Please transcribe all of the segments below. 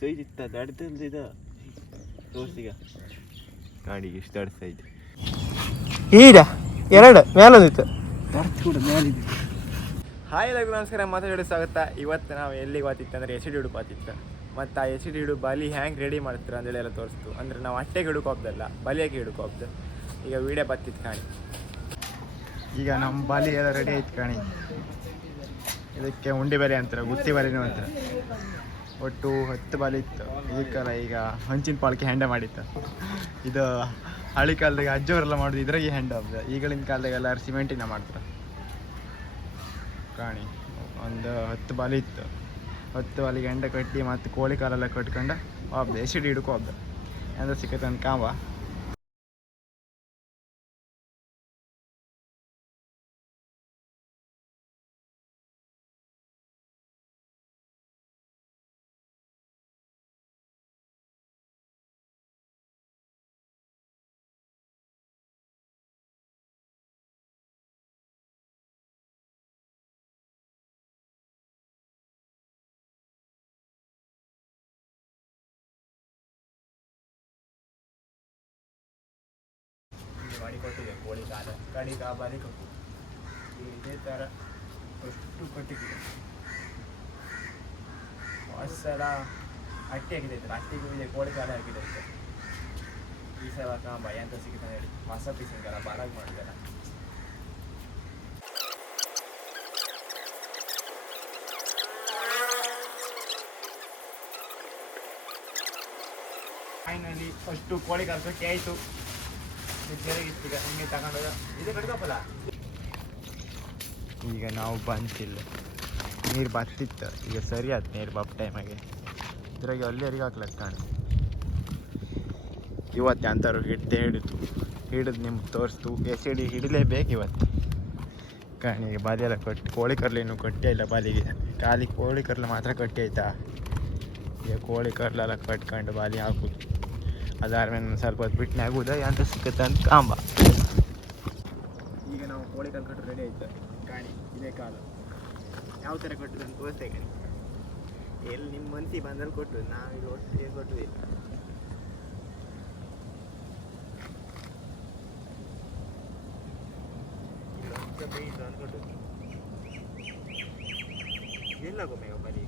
Size ಇತ್ತ? ದಡ್ಡದು ಇದು ತೋರ್ಸಿಗ. ಗಾಡಿಗೆ ಇಷ್ಟು ಈಗ ಎರಡು ಮೇಲೊಂದಿತ್ತು. ದಡ್ಡ ಕೂಡ ಮೇಲಿದೆ. ಹಾಯ್ ಎಲ್ಲರಿಗೂ ನಮಸ್ಕಾರ ಮಾತಾಡೋ ಸ್ವಾಗತ. ಇವತ್ತು ನಾವು ಎಲ್ಲಿಗೆ ಬಾತಿತ್ತು ಅಂದರೆ ಎಚ್ ಡಿ ಹುಡುಗ ಬಾತಿತ್ತು ಮತ್ತು ಆ ಎಚ್ ಡಿ ಹಿಡು ಬಲಿ ಹ್ಯಾಂಗೆ ರೆಡಿ ಮಾಡ್ತಾರೆ ಅಂತೇಳಿ ಎಲ್ಲ ತೋರಿಸ್ತು. ಅಂದರೆ ನಾವು ಅಟ್ಟೆಗೆ ಹಿಡ್ಕೋಬ್ದಲ್ಲ ಹೋಗ್ದಲ್ಲ ಬಲಿಯಾಗಿ ಹಿಡ್ಕೋಬ್ದು ಈಗ ವೀಡಿಯೋ ಬತ್ತಿತ್ತು ಕಾಣಿ. ಈಗ ನಮ್ಮ ಬಾಲಿ ಎಲ್ಲ ರೆಡಿ ಆಯ್ತು ಕಾಣಿ. ಇದಕ್ಕೆ ಉಂಡಿ ಬಲಿ ಅಂತಾರೆ ಗುತ್ತಿ ಬಲೆನೂ ಅಂತಾರೆ. ಒಟ್ಟು ಹತ್ತು ಬಾಲಿ ಇತ್ತು. ಇದಕ್ಕೆಲ್ಲ ಈಗ ಹಂಚಿನ ಪಾಳ್ಕೆ ಹ್ಯಾಂಡ ಮಾಡಿತ್ತು. ಇದು ಹಳಿ ಕಾಲದಾಗ ಅಜ್ಜವರೆಲ್ಲ ಮಾಡೋದು ಈ ಹೆಂಡ ಹಬ್ಬ ಈಗಳಿನ ಕಾಲದಾಗ ಎಲ್ಲರೂ ಸಿಮೆಂಟಿನ ಮಾಡ್ತಾರೆ. ಕಾಣಿ, ಒಂದು ಹತ್ತು ಬಾಲಿ ಇತ್ತು. ಹತ್ತು ಬಾಲಿಗೆ ಹೆಂಡ ಕಟ್ಟಿ ಮತ್ತು ಕೋಳಿ ಕಾಲೆಲ್ಲ ಕಟ್ಕೊಂಡು ಹಬ್ಬ ಎಸಿಡಿ ಹಿಡ್ಕೊ ಹಬ್ಬ ಅಂದ್ರೆ ಸಿಕ್ಕತ್ತೆ ಒಂದು ಕಾಂಬ. ಮಾಡಿ ಕೊಟ್ಟಿದೆ ಕೋಳಿ ಕಾಲ ಕಡಿಗ ಬಾರಿ ಕೊಟ್ಟು ಇದೇ ಥರ ಅಷ್ಟು ಕೊಟ್ಟಿದೆ ಒಂದು ಸಲ ಅಟ್ಟಿ ಆಗಿದೆ ಅಟ್ಟಿಗೆ ಇದೆ ಕೋಳಿ ಕಾಲ ಆಗಿದೆ ಅಂತ. ಈ ಸಲ ಕಾಂಬ ಎಂತ ಸಿಗುತ್ತೆ ಹೇಳಿ ಹೊಸ ಪೀಸಿನ ಬಾರಾಗಿ ಮಾಡಿದ್ದಾರೆ ಫೈನಲಿ ಫಸ್ಟು ಕೋಳಿ ಕಾಲು ಕಟ್ಟಿ ಆಯಿತು ಕೆಳಗಿತ್ತು ಈಗ ನಾವು ಬಂತಿಲ್ಲ. ನೀರು ಬರ್ತಿತ್ತು. ಈಗ ಸರಿ ಆಯ್ತು ನೀರು ಬಪ್ ಟೈಮಾಗೆ ಇದ್ರಾಗೆ ಅಲ್ಲಿವರೆಗೆ ಹಾಕ್ಲಕ್ಕ ಕಾಣ. ಇವತ್ತು ಅಂತಾರು ಹಿಡ್ದೆ ಹಿಡಿತು ಹಿಡಿದು ನಿಮ್ಗೆ ತೋರಿಸ್ತು. ಎಸ್ ಡಿ ಹಿಡಲೇಬೇಕು ಇವತ್ತು. ಕಾಣಿಗೆ ಬಾಲಿಯೆಲ್ಲ ಕಟ್ಟಿ ಕೋಳಿ ಕರ್ಲೇನು ಕಟ್ಟಿ ಇಲ್ಲ ಬಾಲಿಗೆ ಖಾಲಿ ಕೋಳಿ ಕರ್ಲು ಮಾತ್ರ ಕಟ್ಟಿ ಆಯ್ತಾ ಈಗ ಕೋಳಿ ಕರ್ಲೆಲ್ಲ ಕಟ್ಕೊಂಡು ಬಾಲಿ ಹಾಕುದು ಅದಾದ್ಮೇಲೆ ಒಂದು ಸ್ವಲ್ಪ ಹೊತ್ತು ಬಿಟ್ಟು ಆಗೋದ ಅಂತ ಸಿಕ್ಕತ್ತೆ ಅಂತ ಕಾಂಬ. ಈಗ ನಾವು ಕೋಳಿ ಕಾಲು ಕಟ್ಟು ರೆಡಿ ಆಯ್ತು? ಕಾಣಿ ಇದೇ ಕಾಲು. ಯಾವ ಥರ ಕಟ್ಟುದು ಅಂತ ತೋರಿಸ್ತೇ ಗಾಡಿ ಎಲ್ಲಿ ನಿಮ್ಮ ಮನ್ಸಿ ಬಂದಲ್ಲಿ ಕೊಟ್ಟು ನಾವೀಗ ಒಟ್ಟಿಗೆ ಕೊಟ್ಟುದಿಲ್ಲ ಇಲ್ಲ ಗೊಮ್ಮೆ ಬರೀ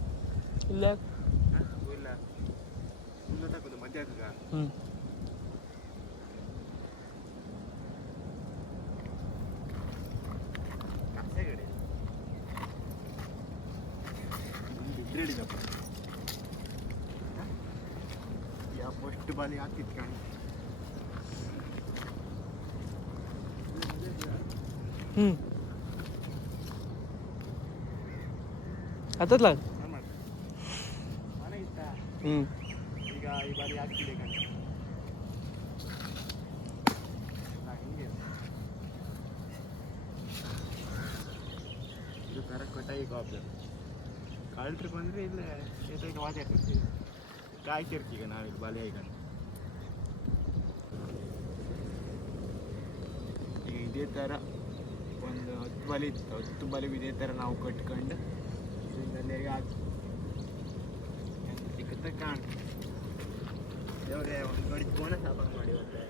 ಇಲ್ಲ. ಮಧ್ಯ ಹ್ಮ್ ಹ್ಞೂ ಕಸೆಗಡೆ ಹಿಡಿದಪ್ಪ ಯಾ ಫಸ್ಟ್ ಬಾಲಿ ಹಾಕಿತ್ತು ಕಾಣಿ ಹ್ಞೂ ಹತ್ತತ್ಲ ಮನೆ ಇತ್ತ ಹ್ಞೂ ಈಗ ಈ ಬಾರಿ ಹಾಕ್ತಿದೆ ಕಣೆ ನಾ ಹಿಂಗೆ ಇದು ಕರೆಕ್ಟ್ ಕಳ್ಳರು ಬಂದರೆ ಇಲ್ಲೇ ಎದುರಿಗೆ ಮಾತಾಡ್ತಿರ್ತೀವಿ ಕಾಯ್ತಿರ್ತೀವಿ ಈಗ ನಾವಿಲ್ಲಿ ಬಲೆ ಈಗ ಈಗ ಇದೇ ಥರ ಒಂದು ಹತ್ತು ಬಲಿ ಇತ್ತು. ಹತ್ತು ಬಲಿಗೂ ಇದೇ ಥರ ನಾವು ಕಟ್ಕೊಂಡು ಇದರಲ್ಲಿ ಹಾಕಿ ಸಿಕ್ಕುತ್ತೆ ಕಾಣ. ದೇವ್ರೆ ಒಂದು ಗಡಿ ಫೋನ ಸಾಪಾಗ ಮಾಡಿ ಮತ್ತೆ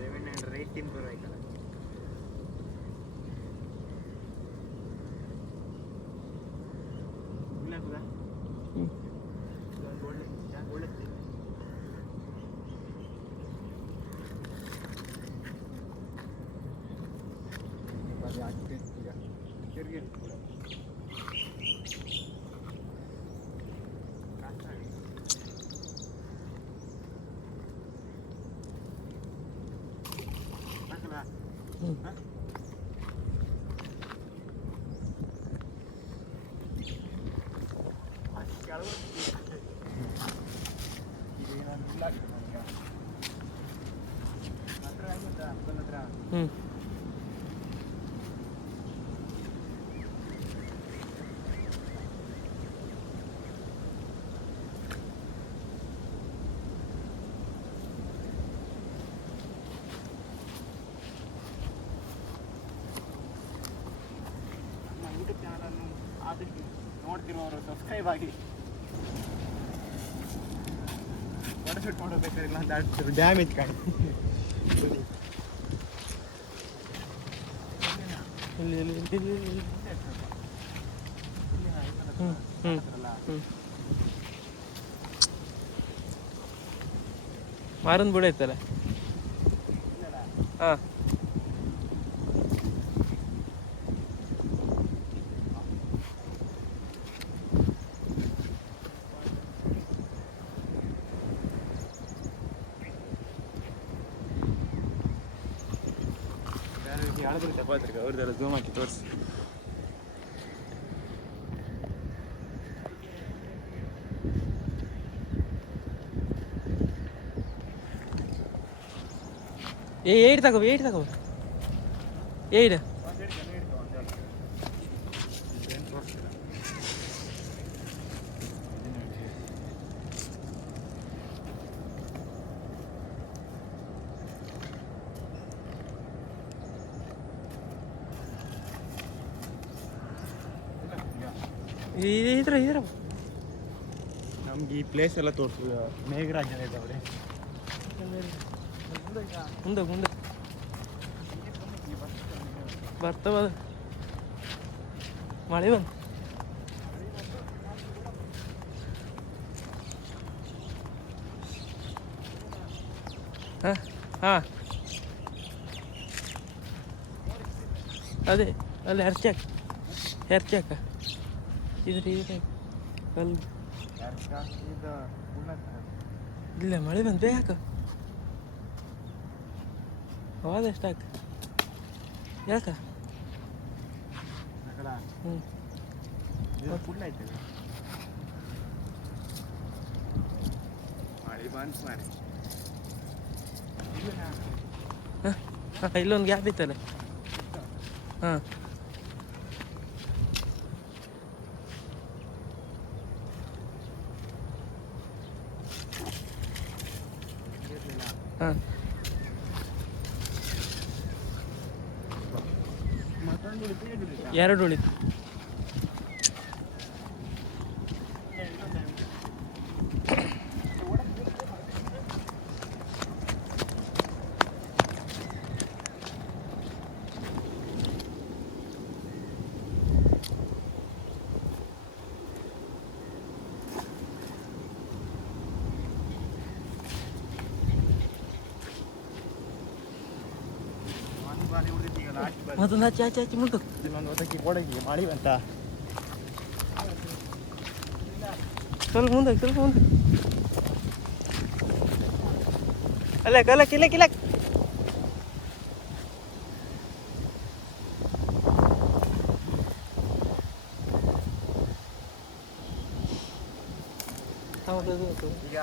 ರೆವೆನ್ಯೂ ಆ್ಯಂಡ್ ರೈಟ್ ಇಂಪ್ರೂವ್ ಆಯ್ತಲ್ಲ Mm. ಆದಷ್ಟು ನೋಡ್ತಿರುವವರು ಸಬ್ಸ್ಕ್ರೈಬ್ ಆಗಿ. ಫೋಟೋ ಶೂಟ್ ಮಾಡಬೇಕಾದ್ರೆ ಇಲ್ಲ ಅಂತ ಡ್ಯಾಮೇಜ್ ಕಾಣಿ ಇಲ್ಲಿ ಇಲ್ಲಿ ಇಲ್ಲಿ ಇಲ್ಲಿ ಇಲ್ಲಿ. ಹ್ಞೂ ಹ್ಞೂ ಹ್ಞೂ ಮಾರನ್ ಬುಡ ಐತಲ್ಲ ಹಾಂ ಚಪಾತ್ರಿಗೆ ಅವ್ರದ್ದೆಲ್ಲ ಝೂಮ್ ಹಾಕಿ ತೋರಿಸಿ ಏ ಏಟ್ ತಗೋ ಏಟ್ ತಗೋ ಏಟ್ ಇದ್ರ ಇದ್ರ. ನಮ್ಗೆ ಈ ಪ್ಲೇಸ್ ಎಲ್ಲ ತೋರಿಸು. ಮೇಘರಾಜನ ಇದ್ದಾವ್ರಿ ಮುಂದೆ ಮುಂದೆ ಬರ್ತವ. ಮಳೆ ಬಂದು ಹಾಂ ಹಾಂ. ಅದೇ ಅಲ್ಲಿ ಹೆರ್ಚಾಕ ಹೆರ್ಚಾಕ ಇದ್ರಾಗ ಕಲ್ಲು ಇಲ್ಲ, ಮಳೆ ಬಂತು ಯಾಕೆ? ಅವಾದ ಎಷ್ಟಾಕ ಯಾಕ? ಹ್ಞೂ ಹಾಂ ಇಲ್ಲೊಂದು ಗ್ಯಾಪ್ ಇತ್ತಲ್ಲ? ಹಾಂ. ಹಾಂ. ಎರಡು ಉಳಿತು. ಮತ್ತೊಂದು ಹಚ್ಚಿ ಹಚ್ಚಿ ಹಚ್ಚಿ ಮುಂದೆ ಇನ್ನೊಂದು ಹೊತ್ತಕ್ಕೆ ಕೊಡಗಿ ಮಳೆ ಬಂತ ಸ್ವಲ್ಪ ಮುಂದೆ ಸ್ವಲ್ಪ ಮುಂದೆ ಅಲ್ಲ ಕಲ್ಲ ಕಿಲ್ಲ ಕಿಲ್ಲ ಹೌದದು ಈಗ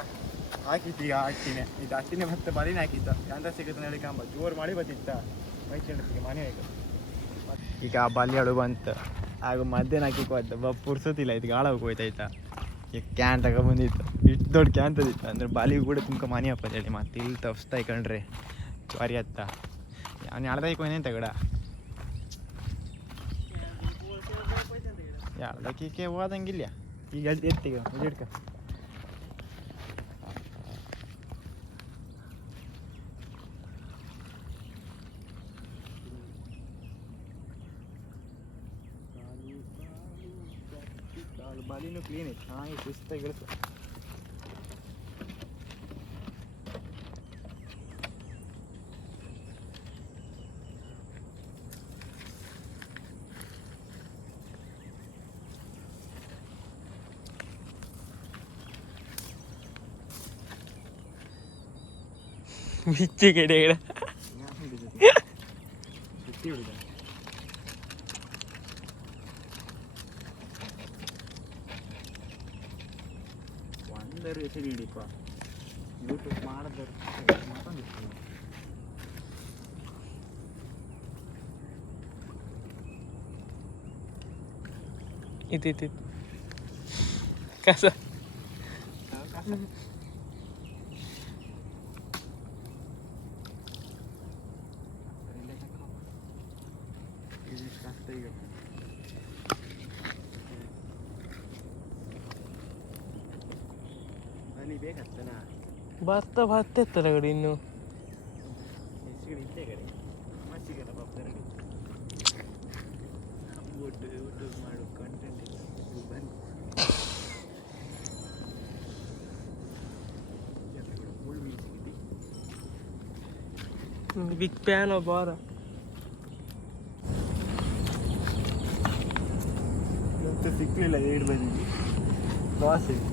ಹಾಕಿತ್ತು ಈಗ ಹಾಕ್ತೀನಿ. ಇದು ಹತ್ತಿನೇ ಮತ್ತೆ ಮಳಿನೇ ಹಾಕಿತ್ತ ಚಂದ ಸಿಗುತ್ತೆ ಹೇಳಿ ಕಾಂಬ ಜೋರು ಮಳೆ ಬತ್ತಿತ್ತ ಮೈ ಚೆಂಡತ್ತಿಗೆ ಮನೆ ಈಗ ಈಗ ಬಾಲ್ಯಾಳು ಬಂತು. ಆಗ ಮಧ್ಯಾಹ್ನ ಹಾಕಿ ಹೋಯ್ತು ಬ ಪುರ್ಸೋತಿಲ್ಲ, ಇದು ಗಾಳ ಹೋಗೋಯ್ತಾಯ್ತಾ ಈಗ ಕ್ಯಾನ್ ತಗೊಬಂದಿತ್ತು. ಇಷ್ಟು ದೊಡ್ಡ ಕ್ಯಾನ್ ತಂದಿತ್ತು. ಅಂದ್ರೆ ಬಾಲಿಗೆ ಕೂಡ ತುಂಬ ಮನೆ ಅಪ್ಪ ಹೇಳಿ, ಮತ್ತೆ ಇಲ್ಲಿ ತಪ್ಸ್ತಾ ಕಣ್ರಿ ಜ್ವಾರಿ ಹತ್ತ ಅವ್ನು ಎಳ್ದಾಯ್ಕ ಹೋಯ್ನೇನು ತಗಡ ಎಳ್ದಕ್ಕೆ ಹೋದಂಗಿಲ್ಲ ಈಗ ಎತ್ತಿಗ ಹಿಡ್ಕ. ಕ್ಲೀನ್ ಐತೆ ಚೆನ್ನಾಗಿ ಶಿಸ್ತಾಗಿ ಇರುತ್ತೆ ಬಿಚ್ಚಿ ಕಡೆ ಗಿಡ ಸುತ್ತಿ ಹಿಡಿದ ಒಂದರು ಹೆಸರು ಹಿಡಿಪ ಯೂಟ್ಯೂಬ್ ಮಾಡಿದ್ರು ಮತ್ತೊಂದಿತ್ತು ಇತ್ತು ಇತ್ತು ಇತ್ತು. ಕಸ ಇನ್ನು. ಹೆಸರು ಇಲ್ಲೇ ಕಡೆ. ಊಟ ಮಾಡು ಕಂಟೆಂಟ್ ಬನ್ನಿ. ಬಿಗ್ ಫ್ಯಾನ್ ಬಾರ. ಮತ್ತೆ ಸಿಕ್ಕಲಿಲ್ಲ ಏಳು ಬಂದಿದ್ವಿ ಲಾಸ್ ಇತ್ತು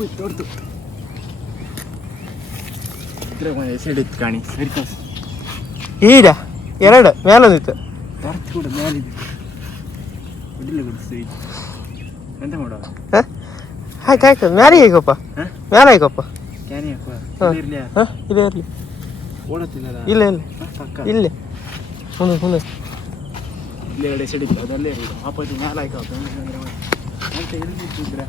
ತಪ್ಪು ತೋರ್ತು ಇದ್ರೆ ಒಂದು ಹೆಸರಿತ್ತು ಕಾಣಿ. ಸರಿ ತೋರ್ಸು. ಈಗ ಎರಡು ಮೇಲೊಂದಿತ್ತು. ತರ್ತು ಕೂಡ ಮೇಲಿದೆ. ಕೂಡ ಸರಿ. ಎಂತ ಮಾಡುವ ಆಯ್ತು ಆಯ್ತು ಮ್ಯಾಲೆ ಹೇಗಪ್ಪ? ಹಾಂ? ಮ್ಯಾಲೆ ಹೇಗಪ್ಪ? ಕ್ಯಾನಿ ಹಾಕುವ. ಹಾ. ಇಲ್ಲೇ ಇರಲಿ ಓಡತ್ತಿಲ್ಲ ಇಲ್ಲ ಇಲ್ಲ ಪಕ್ಕ. ಇಲ್ಲೇ. ಮುಂದೆ ಮುಂದೆ ಇಲ್ಲಿ ಎರಡು ಸಿಡಿತ್ತು ಅದಲ್ಲೇ ಆಪೋಸಿಟ್ ಮ್ಯಾಲೆ ಹಾಕಿ ಅಂತ ಒಳಗೆ ಬಿಡು ಇದ್ರಾಗ ಅಂತ ಇದ್ರಾಗ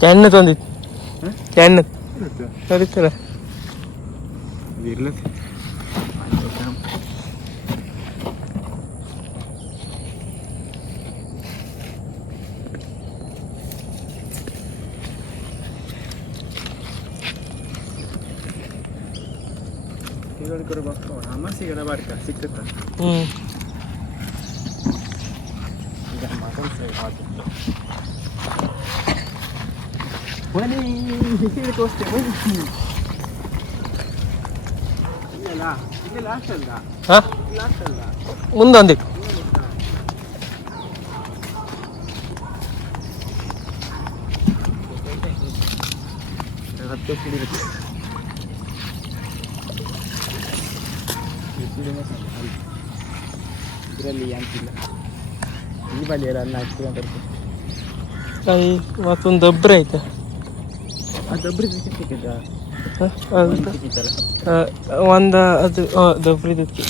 ಕೆಣ್ಣ ತಂದಿತ್ತು ಹಾಂ? ಕೆಣ್ಣ ಇರುತ್ತೆ. ನಡೀತಲ್ಲ ಇದು ಇರ್ಲಿ. ಆಯ್ತು, ಕಾಮ್. ಇದೊಂದು ಕಡೆ ಬರ್ಕೊ ಅಮಾಸಿಗೆಲ್ಲ ಬರ್ಕ ಸಿಕ್ಕುತ್ತ ಹ್ಞೂ ಈಗ ಮಟನ್ ಫ್ರೈ ಹಾಕಿತ್ತು ಬನ್ನಿ ಹಿಟ್ಟಿಗೆ ತೋರಿಸ್ತೇವೆ ಬನ್ನಿ ಇಲ್ಲಲ್ಲ ಇಲ್ಲಿ ಲಾಸ್ಟ್ ಅಲ್ಲ ಹಾಂ ಲಾಸ್ಟ್ ಅಲ್ಲ ಮುಂದೊಂದಿತ್ತು ಹತ್ತು ಸಿಡಿರುತ್ತೆ ಇದರಲ್ಲಿ ಅಂತಿಲ್ಲ ಎಲ್ಲ ಅನ್ನ ಹಚ್ಚಿ ಅಂತ ಮತ್ತೊಂದು ದಬ್ರ ಐತೆ. ಆ ಒಬ್ಬರು ಸಿಕ್ಕಿದ್ದ ಒಂದು ಅದು ದಬ್ರಿದಿತ್ತು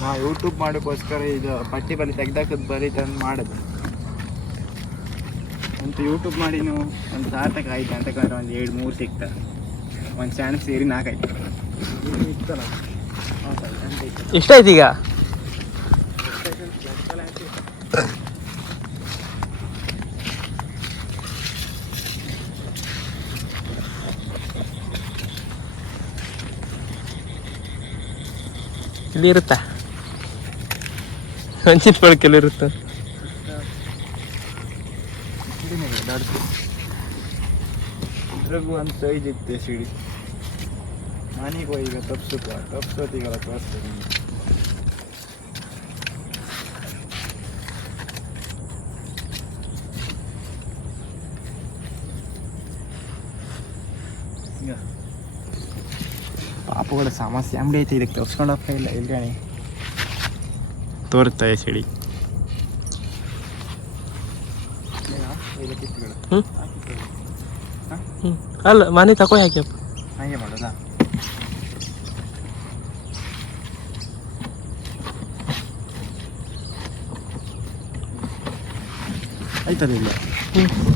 ನಾ ಯೂಟ್ಯೂಬ್ ಮಾಡೋಕ್ಕೋಸ್ಕರ ಇದು ಪಟ್ಟಿ ಬಲಿ ತೆಗ್ದಾಕದ್ ಬರೀ ತಂದು ಮಾಡೋದು. ಅಂತ ಯೂಟ್ಯೂಬ್ ಮಾಡಿನು ಒಂದು ಸಾರ್ಥಕ ಆಯ್ತು ಅಂತ ಕಂಡ್ರೆ ಒಂದು ಎರಡು ಮೂರು ಸಿಕ್ತ. ಒಂದು ಚಾನಲ್ ಸೇರಿ ನಾಲ್ಕಾಯ್ತು ಇತ್ತಲ್ಲ ಎಷ್ಟಾಯ್ತು ಈಗ? ಇಲ್ಲಿ ಇರುತ್ತಾ? ಹಂಚಿನ ಬಳಕೆಲ್ಲ ಇರುತ್ತೆ? ಅಂತ ಸೈಜ್ ಇತ್ತು ಸಿಡಿ ಮನೆಗೆ ಹೋಗಿ ಈಗ ತಪ್ಸುತ್ತ ತಪ್ಸೋತಿಗೆಲ್ಲ ತೋರಿಸ್ತೀನಿ ಈಗ ಪಾಪ ಕೂಡ ಸಮಸ್ಯೆ ಅಂಗಡಿ ಐತೆ ಇದಕ್ಕೆ ತಪ್ಸ್ಕೊಂಡು ಹೋಗ್ತಾ ಇಲ್ಲ ಇಲ್ಗಣಿ ತೋರುತ್ತಾ ಸಿಡಿ ಅಲ್ಲ ಮನೆ ತಕೋ ಹಾಕ್ಯಪ್ಪ ಹಾಗೆ ಮಾಡೋದಾ ಆಯ್ತಲ್ಲ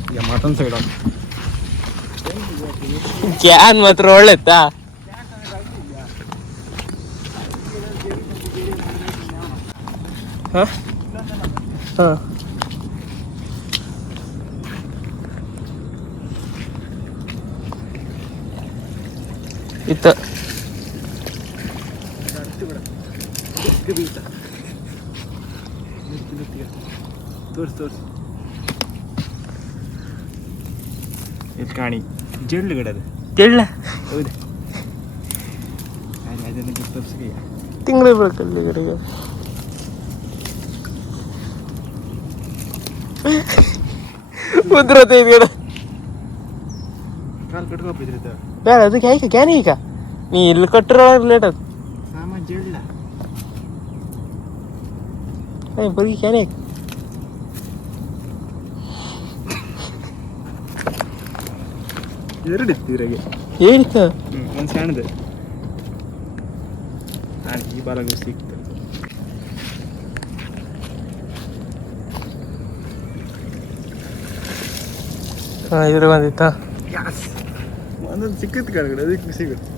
ಈಗ ಮಟನ್ ಸೈಡ್ ಕ್ಯಾನ್ ಮಾತ್ರ ಒಳ್ಳೆತ್ತಾ ಹಾಂ? ಹಾಂ. ಇತ್ತು. ತೋರಿಸಿ ತೋರ್ಸು. ಕಾಣಿ. ಜೆಳ್ಳು ಗಿಡದು ತೆಳ್ಳ ಹೌದು. ಅದೇ ಅದನ್ನು ತಪ್ಪಿಸ್ಕಯ್ಯ ತಿಂಗಳು ಬೆಳಕಲ್ಲಿ ಕಡೆಗೆ. ಉದ್ರತೈದು ಗಿಡ ಕಾಲು ಕಟ್ಕೊಬಿದ್ರಿತ ಬೇಡ ಅದಕ್ಕೆ ಯಾಕೆ ಕ್ಯಾನ್ ಈಗ? ನೀ ಇಲ್ಲಿ ಕಟ್ಟಿರೋ ಲೇಟ್ ಅದು ಸಾಮಾನು ಜೆಳ್ಳ ಬರೀ ಕ್ಯಾನ್ ಯಾಕೆ ಎರಡು ಇತ್ತು ಇದ್ರಾಗೆ. ಏನಿತ್ತ? ಒಂದು ಸಣ್ಣದು. ಹಾಂ ಈ ಬಾಲಗೂ ಸಿಕ್ತು. ಹಾಂ ಇದ್ರ ಬಂದಿತ್ತ ಯಾಸ್ ಒಂದೊಂದು ಸಿಕ್ಕತ್ತು ಕೆಳಗಡೆ ಅದಕ್ಕೆ ಸಿಗುತ್ತೆ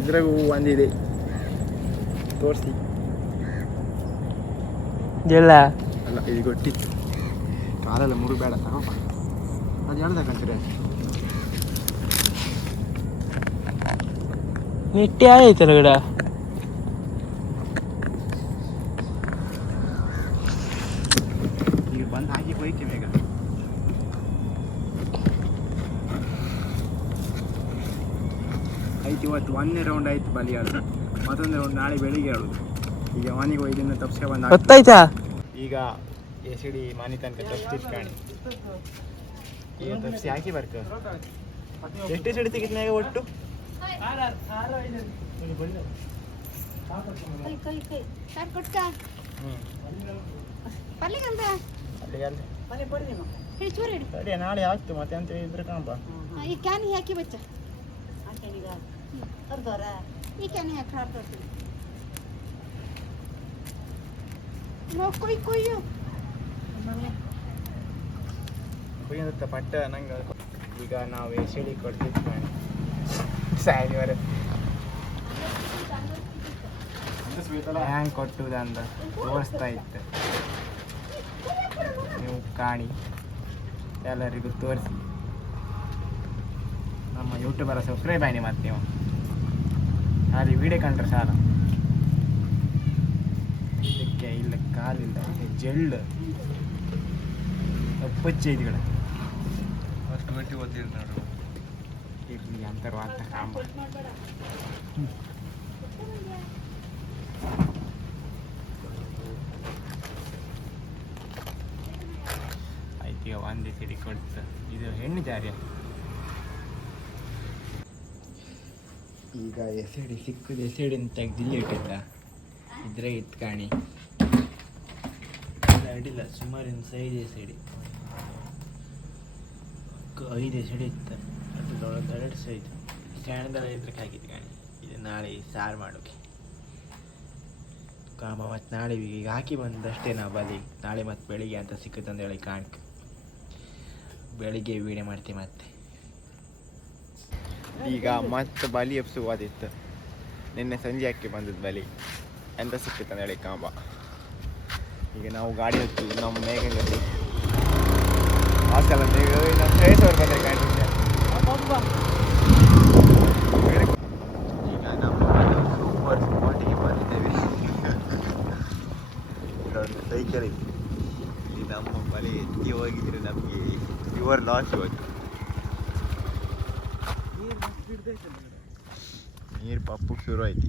ಇದ್ರಾಗೂ ಒಂದಿದೆ. ತೋರಿಸಿ. ಎಲ್ಲ? ಅಲ್ಲ ಇದು ಗೊತ್ತಿತ್ತು ಕಾಲೆಲ್ಲ ಮುರು ಬೇಡ ತಗೋಪ ಅದು ಹೇಳ್ದಕ್ಕಂತೀರಿ ನೆಟ್ಟಿ ಆಯ್ತಲ್ಲ ಗಿಡ? ಈಗ ಬಂದು ಹಾಕಿ ಹೋಯ್ಕೆ ಬೇಗ ಆಯ್ತು ಇವತ್ತು ಒಂದನೇ ರೌಂಡ್ ಆಯ್ತು ಬಲಿ ಮತ್ತೊಂದು ರೌಂಡ್ ನಾಳೆ ಬೆಳಿಗ್ಗೆ ಈಗ ಗೊತ್ತಾಯ್ತಾ? ಈಗ ಎಸಿಡಿ ಮಾನಿ ತನಕ ತಪ್ಪಿಸ್ತಿತ್ತು ಕಾಣಿ ಈಗ ತಪ್ಸಿ ಹಾಕಿ ಬರ್ಕ ಎಷ್ಟು ಸಿಡಿ ತೆಗಿದ್ಮ್ಯಾಗ ಒಟ್ಟು ಕೈ ಕೈ ಕೈ ಸಾಕು ಕೊಟ್ಟ ಹ್ಞೂ ಪಲ್ಲಿಗಂತ ಅಲ್ಲಿಗೆ ಅಲ್ಲಿ ಹೇಳಿ ಚೂರು ಹಿಡಿ ಸರಿ ನಾಳೆ ಆಗ್ತು ಮತ್ತೆ ಅಂತ ಇದ್ರೆ ಕಾಣಪ್ಪ ಈ ಕ್ಯಾನಿ ಹಾಕಿ ಬಚ್ಚ ಈ ಕ್ಯಾನಿ ಹಾಕಿ ಹಾಕ್ಕೊಡ್ತೀನಿ ನೋ ಕೊಯ್ ಕೊಯ್ಯು ಕುಯ್ಯಂತ ಪಟ್ಟ ನಂಗೆ ಈಗ ನಾವು ಎಸ್ ಡಿ ಕೊಡ್ತಿತ್ತು ಸ್ಯಾರಿ ಸಾಯಿವರೆ ಹ್ಯಾಂಗ್ ಕೊಟ್ಟುದಂತ ತೋರಿಸ್ತಾ ಇತ್ತು ನೀವು ಕಾಣಿ. ಎಲ್ಲರಿಗೂ ತೋರಿಸಿ. ನಮ್ಮ ಯೂಟ್ಯೂಬರ ಸಬ್ಸ್ಕ್ರೈಬ್ ಆಗಿ ಮತ್ತೆ ನೀವು. ಅಲ್ಲಿ ವಿಡಿಯೋ ಕಂಡ್ರೆ ಸಾಲ? ಇದಕ್ಕೆ ಇಲ್ಲ ಕಾಲಿಲ್ಲ ಜೆಳ್ಳು ಪಚ್ಚೆ ಇದ್ಗಳ ಅಷ್ಟು ಗಂಟೆ ಓದ್ತಿದ್ರು ನೋಡು. ಇರ್ಲಿ ಅಂತರ್ವಾದ ಕಾಂಬ ಆಯ್ತು ಈಗ ಒಂದೇ ಸಿಡಿ ಕೊಡ್ತು. ಇದು ಹೆಣ್ಣು ಜಾರಿಯ ಈಗ ಎಸೆಡಿ ಸಿಕ್ಕದು ಎಸೆಡಿ ಅಂತ ತೆಗ್ದಿಲ್ಲಿ ಇಟ್ಟಿದ್ದ. ಇದ್ರೆ ಇತ್ತು ಕಾಣಿ. ಇಲ್ಲ ಅಡ್ಡಿಲ್ಲ ಸುಮಾರಿನ ಸೈಜ್ ಎಸೆಡಿ. ಐದು ಎಸೆಡಿ ಇತ್ತು. ಅದ್ರೊಳಗೆ ಎರಡು ಸೈತು ಸ್ಟ್ಯಾಂಡಲ್ಲಿ ಇದ್ರಕ್ಕೆ ಹಾಕಿದ್ದು ಕಾಣಿ ಇದು ನಾಳೆ ಸಾರು ಮಾಡೋಕೆ. ಕಾಮ, ಮತ್ತು ನಾಳೆ ಈಗ ಹಾಕಿ ಬಂದಷ್ಟೇ ನಾವು ಬಲಿ ನಾಳೆ ಮತ್ತು ಬೆಳಿಗ್ಗೆ ಅಂತ ಸಿಕ್ಕುತ್ತಂದು ಹೇಳಿ ಕಾಣ್ಕ. ಬೆಳಿಗ್ಗೆ ವೀಡಿಯೋ ಮಾಡ್ತೀವಿ ಮತ್ತೆ. ಈಗ ಮತ್ತೆ ಬಲಿ ಎಪ್ಸುವಾದಿತ್ತು ನಿನ್ನೆ ಸಂಜೆ ಹಾಕಿ ಬಂದದ್ದು ಬಲಿ. ಎಂತ ಸಿಕ್ಕಿತ್ತು ಹೇಳಿ ಕಾಂಬ ಈಗ ನಾವು ಗಾಡಿ ಹತ್ತಿ, ನಮ್ಮ ಮೇಘಂಗಲ್ಲಿ ಹಾಸ್ಟೆಲ್ ಅಂತ ಈಗ ನಮ್ಮ ಅವ್ರು ಬಂದರೆ ಸೈಕಲ್ ನಮ್ಮ ಮನೆ ಎತ್ತಿ ಹೋಗಿದ್ರೆ ನಮಗೆ ಯುವರ್ ಲಾಸ್ ಇವತ್ತು ನೀರು ಪಪ್ಪು ಶುರು ಆಯ್ತು.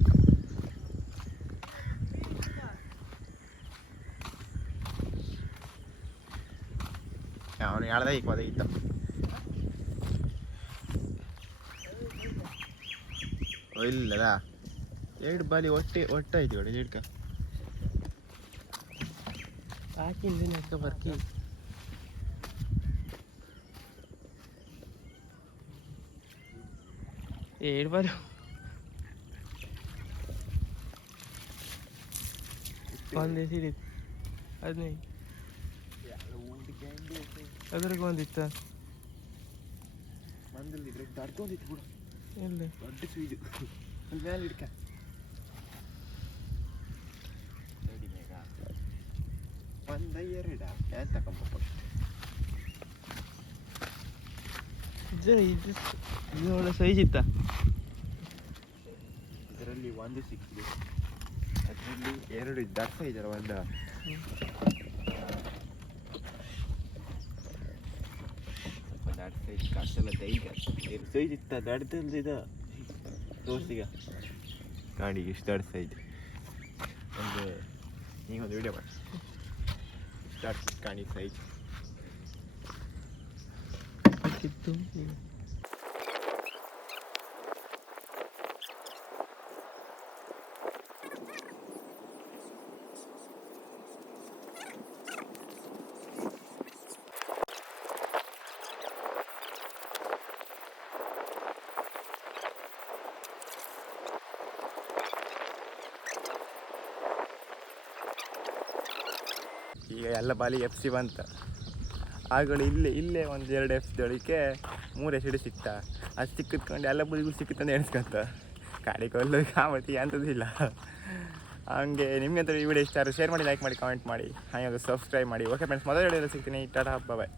ಅವನು ಹೇಳ್ದ ಈಗ ಒದಗಿದ್ದ ಓ, ಇಲ್ಲದ ಎರಡು ಬಾಲಿ ಒಟ್ಟೆ ಒಟ್ಟಾಯ್ತು ನೋಡಿ ಹಿಡ್ಕ ಹಾಕಿಂದ ಅಕ್ಕ ಬರ್ಕಿ ಏಳು ಬಾರಿ ಒಂದೇ ಸಿಡಿ ಹದಿನೈದು ಅದ್ರಾಗ ಒಂದಿತ್ತ ಬಿಡು. ಇಲ್ಲ ದೊಡ್ಡ ಸ್ವೀಜು ಒಂದು ಮೇಲೆ ಹಿಡ್ಕ. ಒಂದು ಬೇಗ. ಒಂದ ಎರಡ ಕ್ಯಾನ್ ತಗೊಂಬಪ್ಪ ಇದು ಇದು ಇದು ಒಳ್ಳೆ ಸೈಜ್ ಇತ್ತ? ಇದರಲ್ಲಿ ಒಂದು ಸಿಕ್ಕಿದೆ. ಅದರಲ್ಲಿ ಎರಡು ದಟ್ಟ ಇದಾರೆ ಒಂದು ಸ್ವಲ್ಪ ದಟ್ಟ ಸೈಜ್ ಕಾಸೆಲ್ಲ ಸೈಜ್ ಇತ್ತ ದಡ್ಡದು ಇದು ತೋರ್ಸಿಗ ಗಾಡಿಗೆ ಇಷ್ಟು ದೊಡ್ಡ ಸೈಜ್ ಒಂದು ನೀವು ಒಂದು ವಿಡಿಯೋ ಮಾಡಿ ಸ್ಟಾರ್ಟ್ ಕಾಣಿ ಸೈಜ್ ಕಿತ್ತು ಈಗ ಎಲ್ಲ ಬಾಲಿ ಎಫ್ ಸಿ ಬಂತ. ಆಗಳು ಇಲ್ಲೇ ಇಲ್ಲೇ ಒಂದು ಎರಡು ಎಫ್ ದೊಳಿಕೆ ಮೂರು ಎಸ್ ಡಿ ಸಿಕ್ತ. ಅದು ಸಿಕ್ಕಿದ್ಕೊಂಡು ಎಲ್ಲ ಬದಿಗೂ ಸಿಕ್ಕಿತ್ತಂದು ಎಣಿಸ್ಕೊಂತ. ಕಾಡಿ ಕೊಲ್ಲು ಕಾಮತಿ ಅಂಥದ್ದಿಲ್ಲ ಹಂಗೆ ನಿಮಗೆ ಅಂತ ಈ ವಿಡಿಯೋ ಇಷ್ಟ ಶೇರ್ ಮಾಡಿ ಲೈಕ್ ಮಾಡಿ ಕಾಮೆಂಟ್ ಮಾಡಿ. ಹಾಗೆ ಸಬ್ಸ್ಕ್ರೈಬ್ ಮಾಡಿ. ಓಕೆ ಫ್ರೆಂಡ್ಸ್ ಮೊದಲು ವಿಡಿಯೋದಲ್ಲಿ ಸಿಗ್ತೀನಿ. ಟಾಟಾ ಬಾಯ್